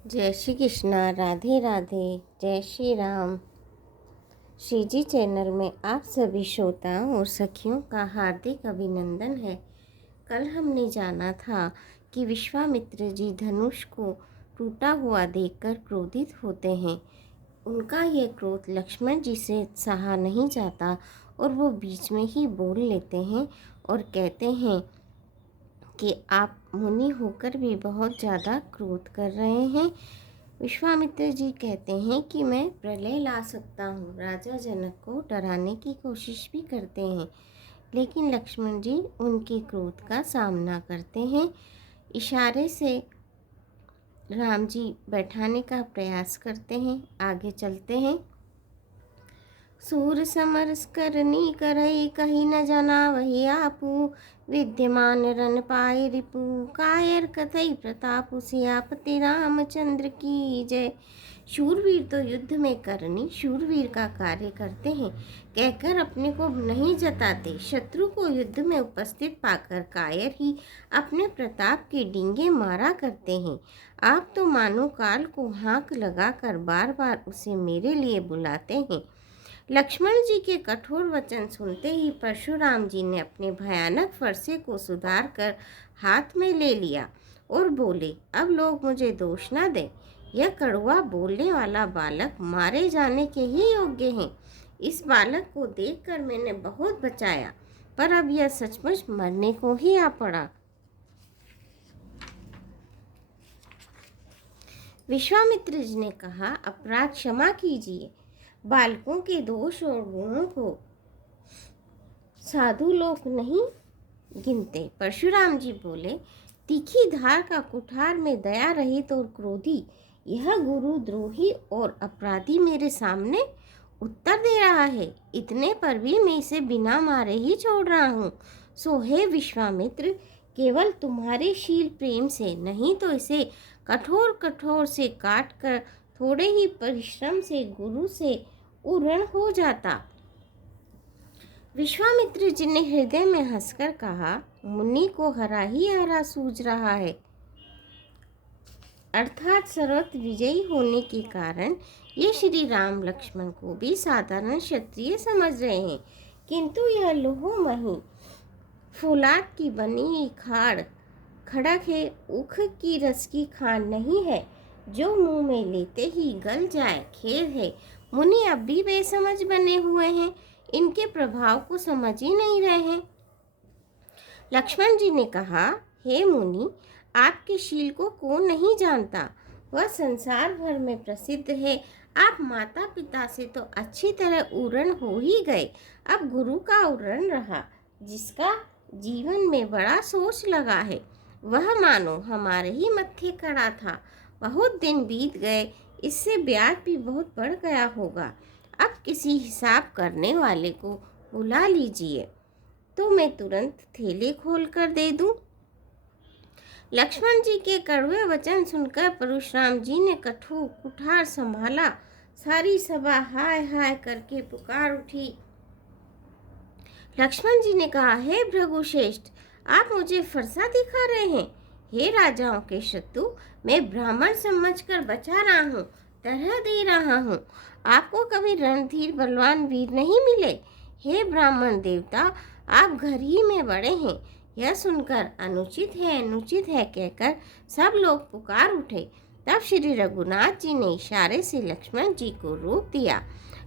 जय श्री कृष्णा। राधे राधे। जय श्री राम। श्री जी चैनल में आप सभी श्रोताओं और सखियों का हार्दिक अभिनंदन है। कल हमने जाना था कि विश्वामित्र जी धनुष को टूटा हुआ देखकर क्रोधित होते हैं। उनका यह क्रोध लक्ष्मण जी से सहा नहीं जाता और वो बीच में ही बोल लेते हैं और कहते हैं कि आप मुनि होकर भी बहुत ज़्यादा क्रोध कर रहे हैं। विश्वामित्र जी कहते हैं कि मैं प्रलय ला सकता हूँ। राजा जनक को डराने की कोशिश भी करते हैं, लेकिन लक्ष्मण जी उनके क्रोध का सामना करते हैं। इशारे से राम जी बैठाने का प्रयास करते हैं। आगे चलते हैं। सूर समरस करनी करई कही न जाना वही आपू, विद्यमान रन पाए रिपु, कायर कथई प्रताप सियापति रामचंद्र की जय। शूरवीर तो युद्ध में करनी शूरवीर का कार्य करते हैं, कहकर अपने को नहीं जताते। शत्रु को युद्ध में उपस्थित पाकर कायर ही अपने प्रताप के डींगे मारा करते हैं। आप तो मानो काल को हाँक लगाकर बार बार उसे मेरे लिए बुलाते हैं। लक्ष्मण जी के कठोर वचन सुनते ही परशुराम जी ने अपने भयानक फरसे को सुधार कर हाथ में ले लिया और बोले, अब लोग मुझे दोष न दें। यह कड़वा बोलने वाला बालक मारे जाने के ही योग्य है। इस बालक को देखकर मैंने बहुत बचाया, पर अब यह सचमुच मरने को ही आ पड़ा। विश्वामित्र जी ने कहा, अपराध क्षमा कीजिए। बालकों के दोष और गुणों को साधु लोग नहीं गिनते। परशुराम जी बोले, तीखी धार का कुठार में दया रहित और क्रोधी यह गुरु द्रोही और अपराधी मेरे सामने उत्तर दे रहा है। इतने पर भी मैं इसे बिना मारे ही छोड़ रहा हूँ। सो हे विश्वामित्र, केवल तुम्हारे शील प्रेम से, नहीं तो इसे कठोर कठोर से काट कर थोड़े ही परिश्रम से गुरु से उरण हो जाता। विश्वामित्र जी ने हृदय में हंसकर कहा, मुनि को हरा ही हरा सूझ रहा है। अर्थात सर्वत्र विजयी होने के कारण ये श्री राम लक्ष्मण को भी साधारण क्षत्रिय समझ रहे हैं, किंतु यह लोहोमही फौलाद की बनी खाड़ खड़क है, उख की रस की खांड नहीं है, जो मुंह में लेते ही गल जाए। खेद है, मुनि अब भी बेसमझ बने हुए हैं, इनके प्रभाव को समझ ही नहीं रहे हैं। लक्ष्मण जी ने कहा, हे मुनि, आपके शील को कौन नहीं जानता, वह संसार भर में प्रसिद्ध है। आप माता पिता से तो अच्छी तरह उरण हो ही गए, अब गुरु का उरण रहा। जिसका जीवन में बड़ा सोच लगा है, वह मानो हमारे ही मत्थे खड़ा था। बहुत दिन बीत गए, इससे ब्याज भी बहुत बढ़ गया होगा। अब किसी हिसाब करने वाले को बुला लीजिए, तो मैं तुरंत थैले खोल कर दे दूं। लक्ष्मण जी के कड़वे वचन सुनकर परशुराम जी ने कठोर कुठार संभाला। सारी सभा हाय हाय करके पुकार उठी। लक्ष्मण जी ने कहा, हे भृगुश्रेष्ठ, आप मुझे फरसा दिखा रहे हैं। हे राजाओं के शत्रु, मैं ब्राह्मण समझकर बचा रहा हूँ, तरह दे रहा हूँ। आपको कभी रणधीर बलवान वीर नहीं मिले? हे ब्राह्मण देवता, आप घर ही में बड़े हैं। यह सुनकर अनुचित है कहकर सब लोग पुकार उठे। तब श्री रघुनाथ जी ने इशारे से लक्ष्मण जी को रोक दिया।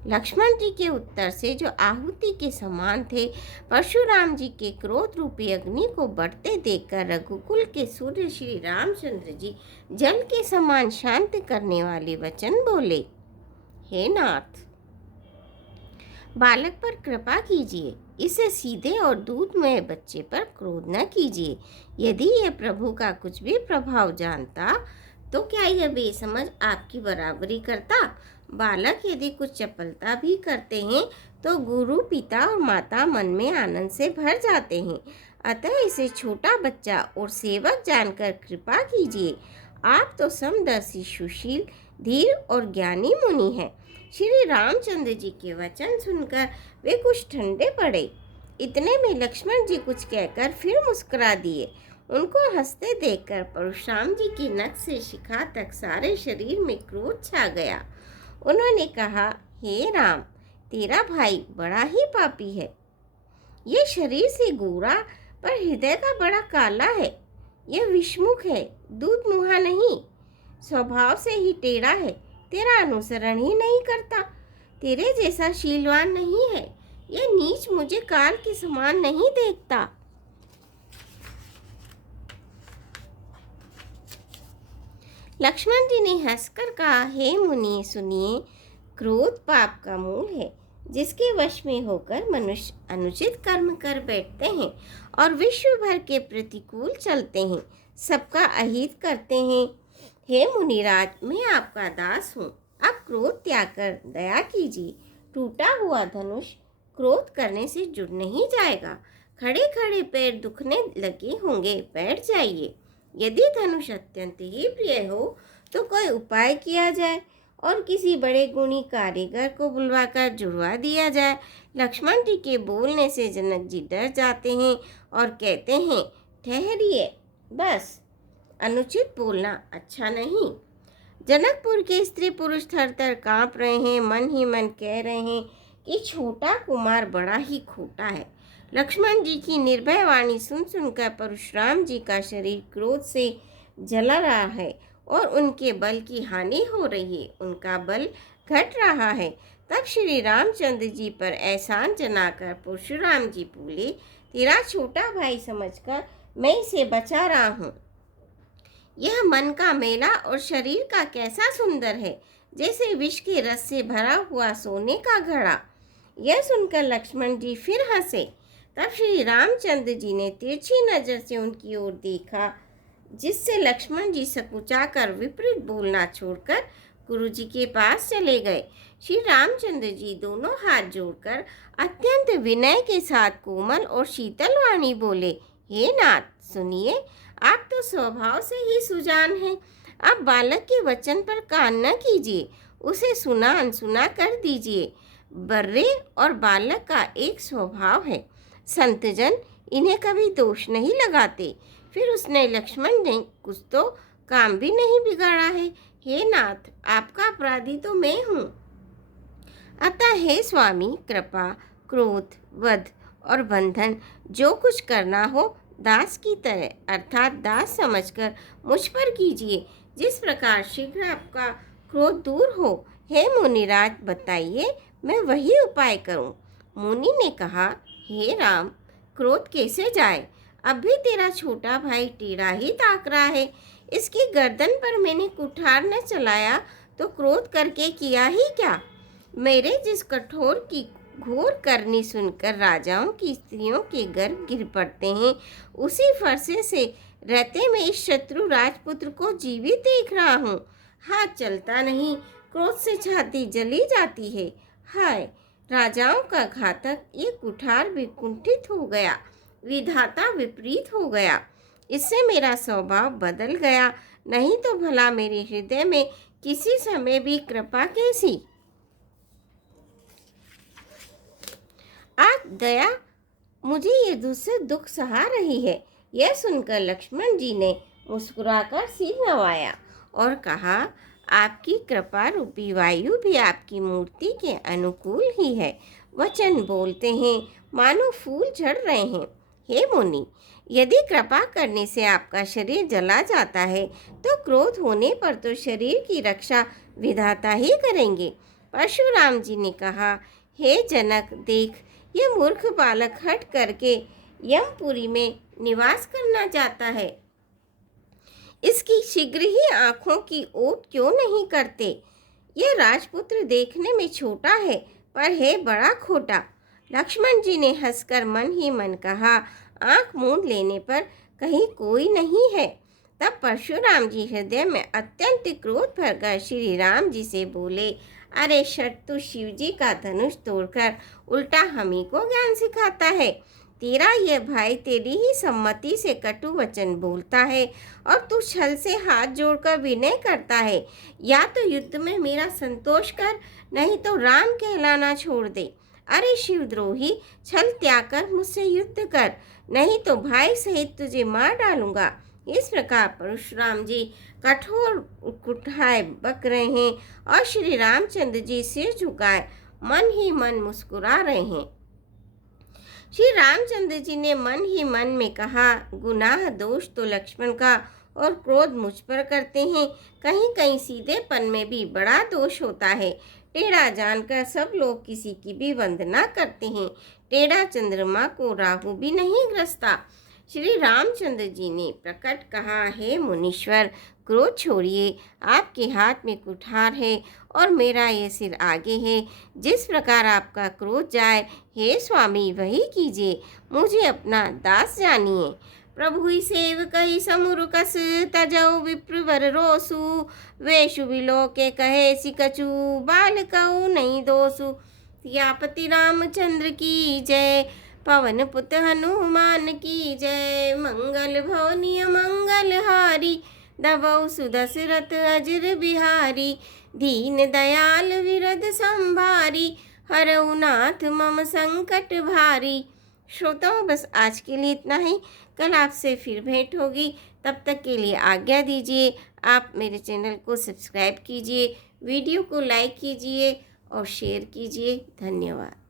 लक्ष्मण जी के उत्तर से, जो आहुति के समान थे, परशुराम जी के क्रोध रूपी अग्नि को बढ़ते देखकर रघुकुल के सूर्य श्री रामचंद्र जी जल के समान शांत करने वाले वचन बोले, हे नाथ, बालक पर कृपा कीजिए, इसे सीधे और दूधमय बच्चे पर क्रोध न कीजिए। यदि यह प्रभु का कुछ भी प्रभाव जानता, तो क्या यह बेसमझ आपकी बराबरी करता? बालक यदि कुछ चपलता भी करते हैं, तो गुरु पिता और माता मन में आनंद से भर जाते हैं। अतः इसे छोटा बच्चा और सेवक जानकर कृपा कीजिए। आप तो समदर्शी, सुशील, धीर और ज्ञानी मुनि हैं। श्री रामचंद्र जी के वचन सुनकर वे कुछ ठंडे पड़े। इतने में लक्ष्मण जी कुछ कहकर फिर मुस्कुरा दिए। उनको हंसते देखकर परशुराम जी की नख से शिखा तक सारे शरीर में क्रोध छा गया। उन्होंने कहा, हे राम, तेरा भाई बड़ा ही पापी है। ये शरीर से गोरा पर हृदय का बड़ा काला है। यह विषमुख है, दूध मुहा नहीं, स्वभाव से ही टेढ़ा है, तेरा अनुसरण ही नहीं करता, तेरे जैसा शीलवान नहीं है। यह नीच मुझे काल के समान नहीं देखता। लक्ष्मण जी ने हंसकर कहा, हे मुनि सुनिए, क्रोध पाप का मूल है, जिसके वश में होकर मनुष्य अनुचित कर्म कर बैठते हैं और विश्व भर के प्रतिकूल चलते हैं, सबका अहित करते हैं। हे मुनिराज, मैं आपका दास हूँ, आप क्रोध त्याग कर दया कीजिए। टूटा हुआ धनुष क्रोध करने से जुड़ नहीं जाएगा। खड़े खड़े पैर दुखने लगे होंगे, बैठ जाइए। यदि धनुष अत्यंत ही प्रिय हो तो कोई उपाय किया जाए और किसी बड़े गुणी कारीगर को बुलवाकर जुड़वा दिया जाए। लक्ष्मण जी के बोलने से जनक जी डर जाते हैं और कहते हैं, ठहरिए, बस अनुचित बोलना अच्छा नहीं। जनकपुर के स्त्री पुरुष थर थर काँप रहे हैं, मन ही मन कह रहे हैं कि छोटा कुमार बड़ा ही खोटा है। लक्ष्मण जी की निर्भय वाणी सुन सुनकर परशुराम जी का शरीर क्रोध से जला रहा है और उनके बल की हानि हो रही है, उनका बल घट रहा है। तब श्री रामचंद्र जी पर एहसान जनाकर परशुराम जी बोले, तेरा छोटा भाई समझकर मैं इसे बचा रहा हूँ। यह मन का मेला और शरीर का कैसा सुंदर है, जैसे विष के रस से भरा हुआ सोने का घड़ा। यह सुनकर लक्ष्मण जी फिर हंसे। तब श्री रामचंद्र जी ने तिरछी नजर से उनकी ओर देखा, जिससे लक्ष्मण जी सकुचाकर विपरीत बोलना छोड़कर गुरु जी के पास चले गए। श्री रामचंद्र जी दोनों हाथ जोड़कर अत्यंत विनय के साथ कोमल और शीतल वाणी बोले, हे नाथ सुनिए, आप तो स्वभाव से ही सुजान हैं। आप बालक के वचन पर कान न कीजिए, उसे सुना अनसुना कर दीजिए। बर्रे और बालक का एक स्वभाव है, संतजन इन्हें कभी दोष नहीं लगाते। फिर उसने लक्ष्मण ने कुछ तो काम भी नहीं बिगाड़ा है। हे नाथ, आपका अपराधी तो मैं हूँ। अतः हे स्वामी, कृपा, क्रोध, वध और बंधन जो कुछ करना हो दास की तरह अर्थात दास समझकर मुझ पर कीजिए, जिस प्रकार शीघ्र आपका क्रोध दूर हो। हे मुनिराज, बताइए, मैं वही उपाय करूं। मुनि ने कहा, हे राम, क्रोध कैसे जाए? अब भी तेरा छोटा भाई टेढ़ा ही ताक रहा है। इसकी गर्दन पर मैंने कुठार न चलाया तो क्रोध करके किया ही क्या? मेरे जिस कठोर की घोर करनी सुनकर राजाओं की स्त्रियों के गर्भ गिर पड़ते हैं, उसी फरसे से रहते मैं इस शत्रु राजपुत्र को जीवित देख रहा हूँ। हाथ चलता नहीं, क्रोध से छाती जली जाती है। हाय, राजाओं का घातक, ये कुठार भी कुंठित हो गया, विधाता विपरीत हो गया। इससे मेरा स्वभाव बदल गया, नहीं तो भला मेरे हृदय में किसी समय भी कृपा कैसी? आज दया मुझे ये दूसरे दुख सहा रही है। यह सुनकर लक्ष्मण जी ने मुस्कुराकर सिर नवाया और कहा, आपकी कृपा रूपी वायु भी आपकी मूर्ति के अनुकूल ही है। वचन बोलते हैं मानो फूल झड़ रहे हैं। हे मुनि, यदि कृपा करने से आपका शरीर जला जाता है तो क्रोध होने पर तो शरीर की रक्षा विधाता ही करेंगे। परशुराम जी ने कहा, हे जनक, देख, ये मूर्ख बालक हट करके यमपुरी में निवास करना चाहता है। इसकी शीघ्र ही आँखों की ओट क्यों नहीं करते? यह राजपुत्र देखने में छोटा है पर है बड़ा खोटा। लक्ष्मण जी ने हंसकर मन ही मन कहा, आँख मूंद लेने पर कहीं कोई नहीं है। तब परशुराम जी हृदय में अत्यंत क्रोध भरकर श्री राम जी से बोले, अरे शट, तू शिव जी का धनुष तोड़कर उल्टा हम ही को ज्ञान सिखाता है। तेरा यह भाई तेरी ही सम्मति से कटु वचन बोलता है और तू छल से हाथ जोड़कर विनय करता है। या तो युद्ध में मेरा संतोष कर, नहीं तो राम कहलाना छोड़ दे। अरे शिवद्रोही, छल त्याग कर मुझसे युद्ध कर, नहीं तो भाई सहित तुझे मार डालूंगा। इस प्रकार परशुराम जी कठोर कुठाए बक रहे हैं और श्री रामचंद्र जी सिर झुकाए मन ही मन मुस्कुरा रहे हैं। श्री रामचंद्र जी ने मन ही मन में कहा, गुनाह दोष तो लक्ष्मण का और क्रोध मुझ पर करते हैं। कहीं कहीं सीधेपन में भी बड़ा दोष होता है। टेढ़ा जानकर सब लोग किसी की भी वंदना करते हैं। टेढ़ा चंद्रमा को राहु भी नहीं ग्रसता। श्री रामचंद्र जी ने प्रकट कहा, हे मुनीश्वर, क्रोध छोड़िए, आपके हाथ में कुठार है और मेरा ये सिर आगे है। जिस प्रकार आपका क्रोध जाए, हे स्वामी, वही कीजिए। मुझे अपना दास जानिए। प्रभु ही सेवक ही समुरुकस, तजौ विप्रवर रोसु, वेशु विलोके कहे सिकचु, बालकऊ नहीं दोसु। सियापति रामचंद्र की जय, पवन पुत हनुमान की जय। मंगल भवनीय मंगल हारी, दबौ सुदशरथ अजर बिहारी। दीन दयाल विरद संभारी, हरऊ नाथ मम संकट भारी। श्रोताओं, बस आज के लिए इतना ही। कल आपसे फिर भेंट होगी। तब तक के लिए आज्ञा दीजिए। आप मेरे चैनल को सब्सक्राइब कीजिए, वीडियो को लाइक कीजिए और शेयर कीजिए। धन्यवाद।